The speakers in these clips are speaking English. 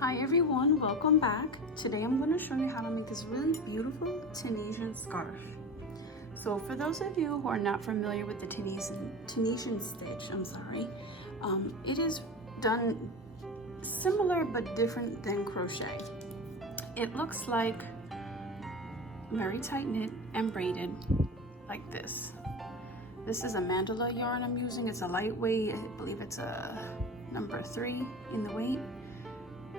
Hi everyone, welcome back. Today I'm going to show you how to make this really beautiful Tunisian scarf. So for those of you who are not familiar with the Tunisian stitch, it is done similar but different than crochet. It looks like very tight knit and braided like this. This is a mandala yarn I'm using. It's a lightweight, I believe it's a number 3 in the weight.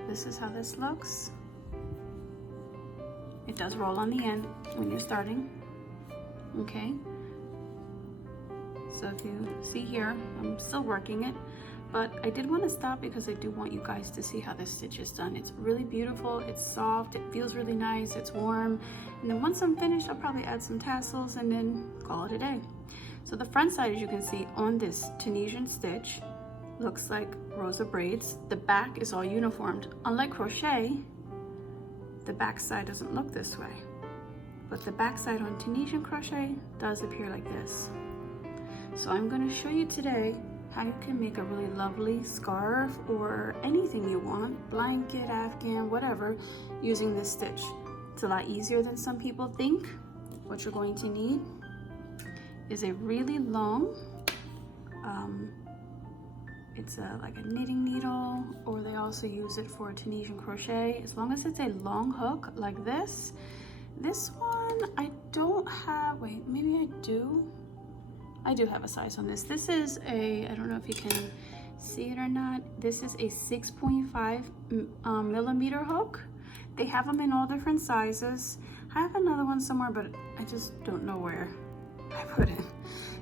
This is how this looks. It does roll on the end when you're starting, okay? So if you see here, I'm still working it, but I did want to stop because I do want you guys to see how this stitch is done. It's really beautiful, it's soft, it feels really nice, it's warm. And then once I'm finished, I'll probably add some tassels and then call it a day. So the front side, as you can see on this Tunisian stitch, looks like rows of braids. The back is all uniformed. Unlike crochet, the back side doesn't look this way, but the back side on Tunisian crochet does appear like this. So I'm going to show you today how you can make a really lovely scarf or anything you want, blanket, afghan, whatever, using this stitch. It's a lot easier than some people think. What you're going to need is a really long, it's like a knitting needle, or they also use it for Tunisian crochet. As long as it's a long hook like this. This one I don't have, wait, maybe I do. I do have a size on this. This is a, I don't know if you can see it or not. This is a 6.5 millimeter hook. They have them in all different sizes. I have another one somewhere, but I just don't know where I put it.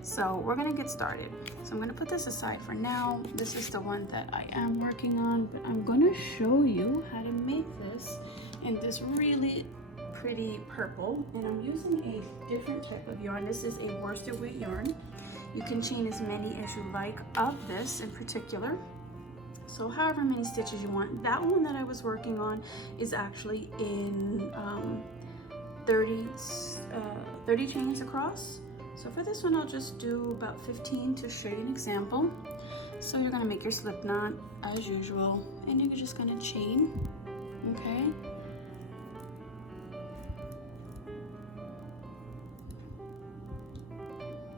So we're gonna get started. So I'm gonna put this aside for now. This is the one that I am working on, but I'm gonna show you how to make this in this really pretty purple. And I'm using a different type of yarn. This is a worsted weight yarn. You can chain as many as you like of this in particular. So however many stitches you want. That one that I was working on is actually in 30 chains across. So for this one, I'll just do about 15 to show you an example. So you're gonna make your slip knot as usual, and you're just gonna chain, okay?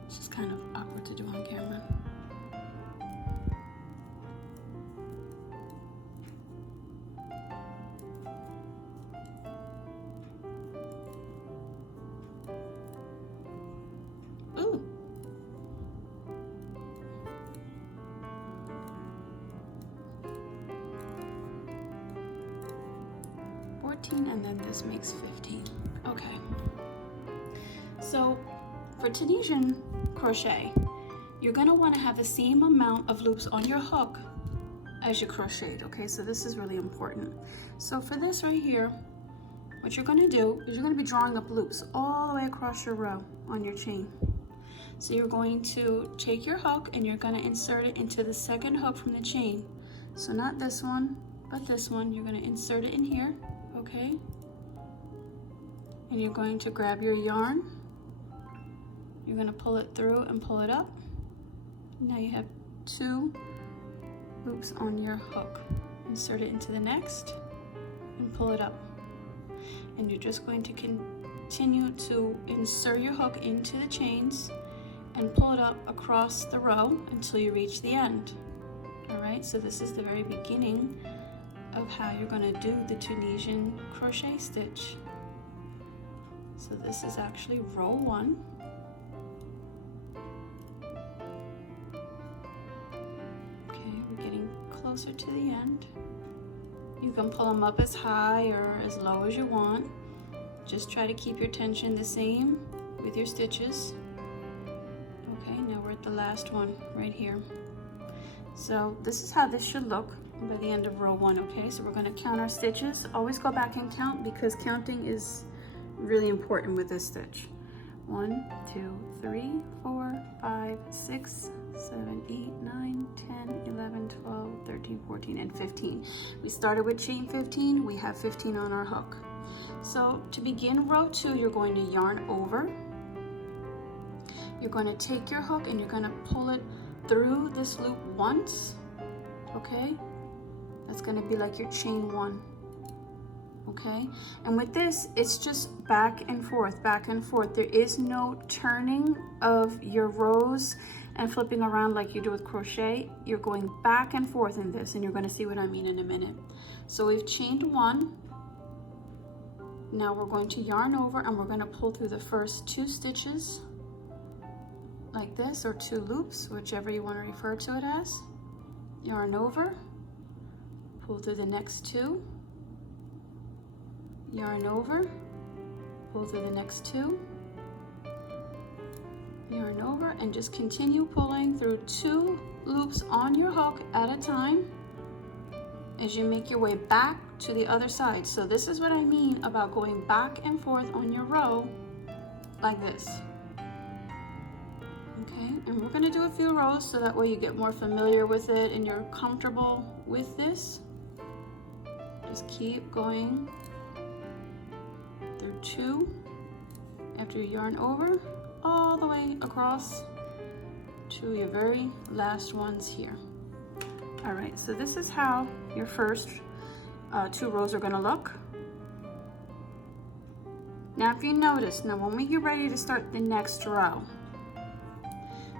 It's just kind of awkward to do on camera. Ooh. And then this makes 15. Okay. So for Tunisian crochet, you're gonna want to have the same amount of loops on your hook as you crocheted, okay? So this is really important. So for this right here, what you're gonna do is you're gonna be drawing up loops all the way across your row on your chain. So you're going to take your hook and you're gonna insert it into the second hook from the chain. So not this one, but this one. You're gonna insert it in here, okay? And you're going to grab your yarn. You're gonna pull it through and pull it up. Now you have 2 loops on your hook. Insert it into the next and pull it up. And you're just going to continue to insert your hook into the chains and pull it up across the row until you reach the end. All right, so this is the very beginning of how you're gonna do the Tunisian crochet stitch. So this is actually row 1. Okay, we're getting closer to the end. You can pull them up as high or as low as you want. Just try to keep your tension the same with your stitches. Okay, now we're at the last one right here. So this is how this should look by the end of row 1, okay? So we're gonna count our stitches. Always go back and count because counting is really important with this stitch. 1, 2, 3, 4, 5, 6, 7, 8, 9, 10, 11, 12, 13, 14, and 15. We started with chain 15, we have 15 on our hook. So to begin row 2, you're going to yarn over. You're going to take your hook and you're going to pull it through this loop once, okay? That's It's gonna be like your chain one, okay? And with this, it's just back and forth, back and forth. There is no turning of your rows and flipping around like you do with crochet. You're going back and forth in this, and you're gonna see what I mean in a minute. So we've chained one. Now we're going to yarn over and we're gonna pull through the first 2 stitches like this, or 2 loops, whichever you wanna refer to it as. Yarn over, pull through the next 2, yarn over, pull through the next 2, yarn over, and just continue pulling through 2 loops on your hook at a time as you make your way back to the other side. So this is what I mean about going back and forth on your row like this. Okay, and we're gonna do a few rows so that way you get more familiar with it and you're comfortable with this. Just keep going through 2 after you yarn over all the way across to your very last ones here. All right, so this is how your first 2 rows are gonna look. Now if you notice, now when we get ready to start the next row,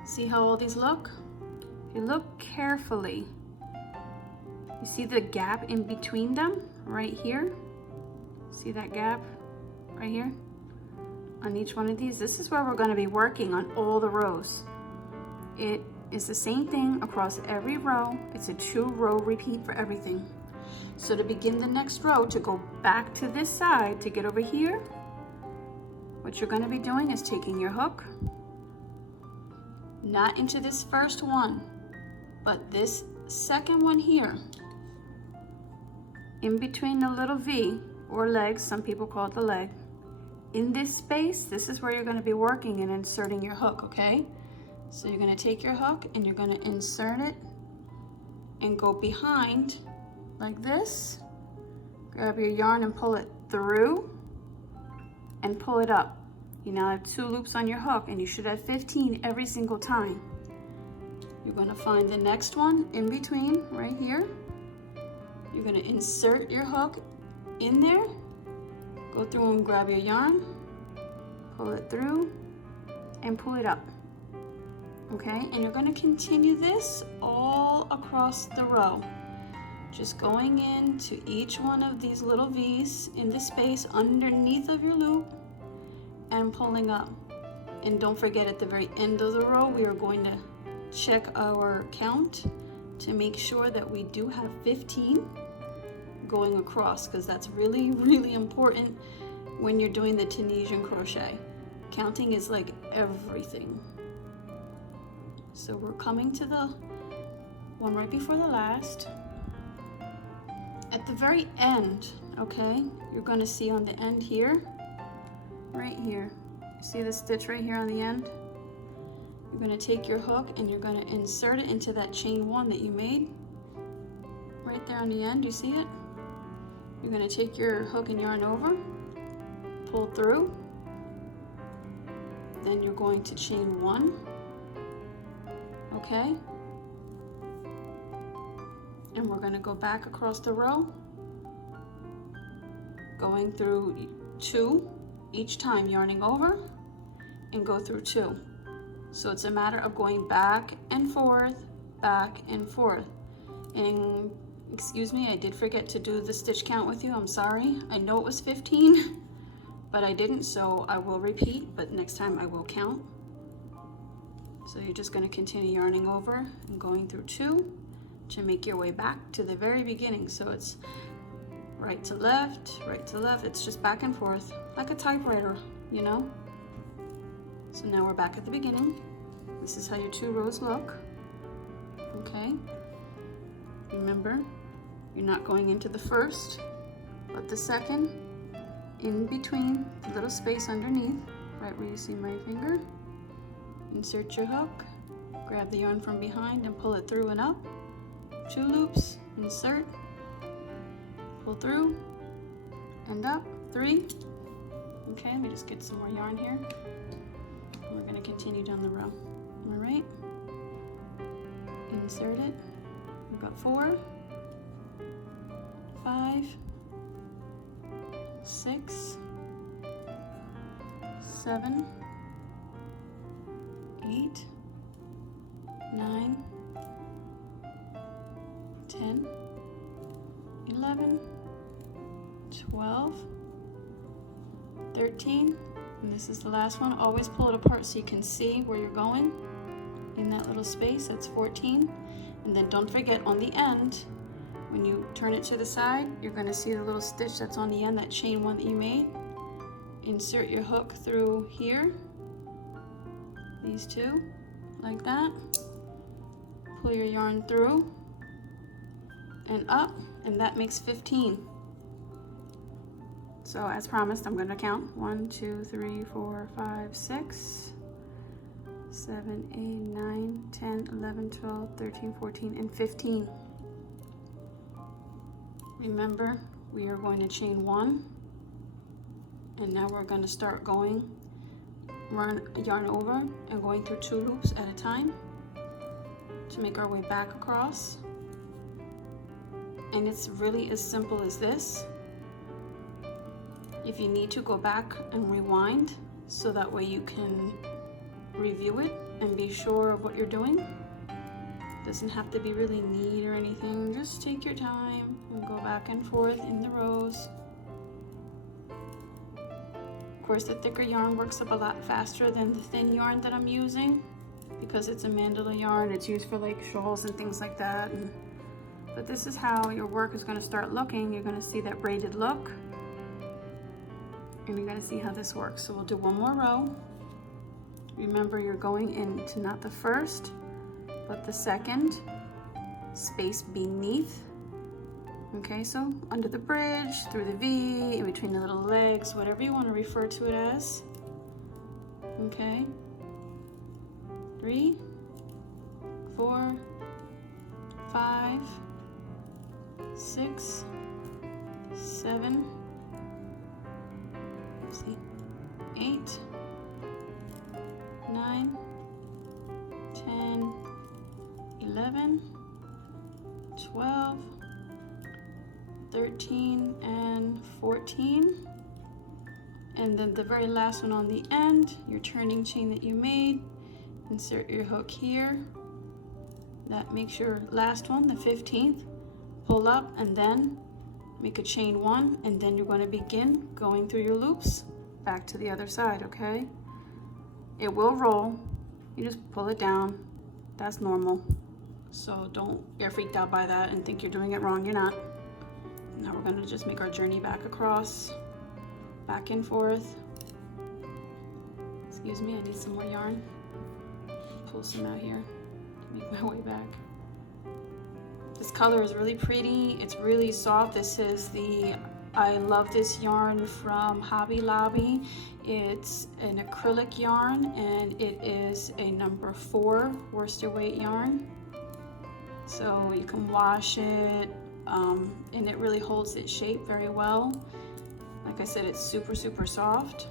see how all these look? If you look carefully, you see the gap in between them right here? See that gap right here? On each one of these, this is where we're gonna be working on all the rows. It is the same thing across every row. It's a 2-row repeat for everything. So to begin the next row, to go back to this side, to get over here, what you're gonna be doing is taking your hook, not into this first one, but this second one here, in between the little V or legs, some people call it the leg. In this space, this is where you're gonna be working and inserting your hook, okay? So you're gonna take your hook and you're gonna insert it and go behind like this. Grab your yarn and pull it through and pull it up. You now have 2 loops on your hook and you should have 15 every single time. You're gonna find the next one in between right here. You're gonna insert your hook in there, go through and grab your yarn, pull it through and pull it up. Okay, and you're gonna continue this all across the row. Just going into each one of these little V's in the space underneath of your loop and pulling up. And don't forget, at the very end of the row, we are going to check our count to make sure that we do have 15 going across, because that's really, really important when you're doing the Tunisian crochet. Counting is like everything. So we're coming to the one right before the last. At the very end, okay, you're gonna see on the end here, right here, see the stitch right here on the end? You're gonna take your hook and you're gonna insert it into that chain 1 that you made. Right there on the end, you see it? You're gonna take your hook and yarn over, pull through, then you're going to chain 1, okay? And we're gonna go back across the row, going through 2 each time, yarning over and go through 2. So it's a matter of going back and forth, back and forth. And excuse me, I did forget to do the stitch count with you, I'm sorry. I know it was 15, but I didn't, so I will repeat, but next time I will count. So you're just gonna continue yarning over and going through 2 to make your way back to the very beginning. So it's right to left, it's just back and forth, like a typewriter, you know? So now we're back at the beginning. This is how your 2 rows look, okay? Remember, you're not going into the first, but the second, in between the little space underneath, right where you see my finger. Insert your hook, grab the yarn from behind and pull it through and up. 2 loops, insert, pull through, and up, 3. Okay, let me just get some more yarn here. And we're gonna continue down the row. All right, insert it, we've got 4, 5, 6, 7, 8, 9, 10, 11, 12, 13, and this is the last one. Always pull it apart so you can see where you're going in that little space. That's 14. And then don't forget, on the end, when you turn it to the side, you're going to see the little stitch that's on the end, that chain one that you made. Insert your hook through here, these two, like that. Pull your yarn through and up, and that makes 15. So as promised, I'm going to count 1, 2, 3, 4, 5, 6, 7, 8, 9, 10, 11, 12, 13, 14, and 15. Remember, we are going to chain 1, and now we're going to start going, run yarn over and going through 2 loops at a time to make our way back across. And it's really as simple as this. If you need to, go back and rewind so that way you can review it and be sure of what you're doing. Doesn't have to be really neat or anything. Just take your time and go back and forth in the rows. Of course, the thicker yarn works up a lot faster than the thin yarn that I'm using because it's a mandala yarn. It's used for like shawls and things like that. But this is how your work is going to start looking. You're going to see that braided look, and you're going to see how this works. So we'll do one more row. Remember, you're going into not the first, but the second space beneath. Okay, so under the bridge, through the V, in between the little legs, whatever you want to refer to it as. Okay, 3, 4, 5, 6, 7, 8, 9, 10, 11, 12, 13, and 14. And then the very last one on the end, your turning chain that you made, insert your hook here. That makes your last one, the 15th. Pull up and then make a chain 1, and then you're going to begin going through your loops back to the other side, okay? It will roll. You just pull it down. That's normal. So don't get freaked out by that and think you're doing it wrong. You're not. Now we're going to just make our journey back across, back and forth. Excuse me, I need some more yarn. Pull some out here to make my way back. This color is really pretty. It's really soft. This is the, I love this yarn from Hobby Lobby. It's an acrylic yarn, and it is a number 4 worsted weight yarn. So you can wash it, and it really holds its shape very well. Like I said, it's super, super soft.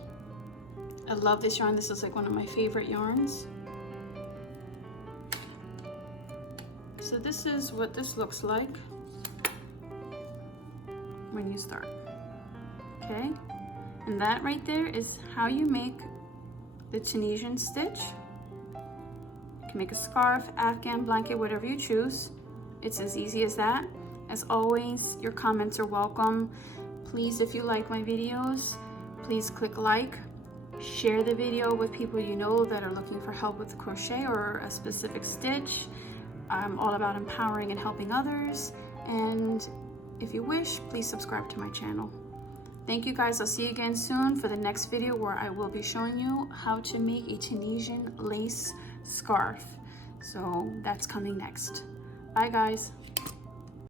I love this yarn. This is like one of my favorite yarns. So this is what this looks like when you start, okay? And that right there is how you make the Tunisian stitch. You can make a scarf, afghan, blanket, whatever you choose. It's as easy as that. As always, your comments are welcome. Please, if you like my videos, please click like, share the video with people you know that are looking for help with crochet or a specific stitch. I'm all about empowering and helping others, and if you wish, please subscribe to my channel. Thank you guys. I'll see you again soon for the next video where I will be showing you how to make a Tunisian lace scarf. So that's coming next. Bye guys.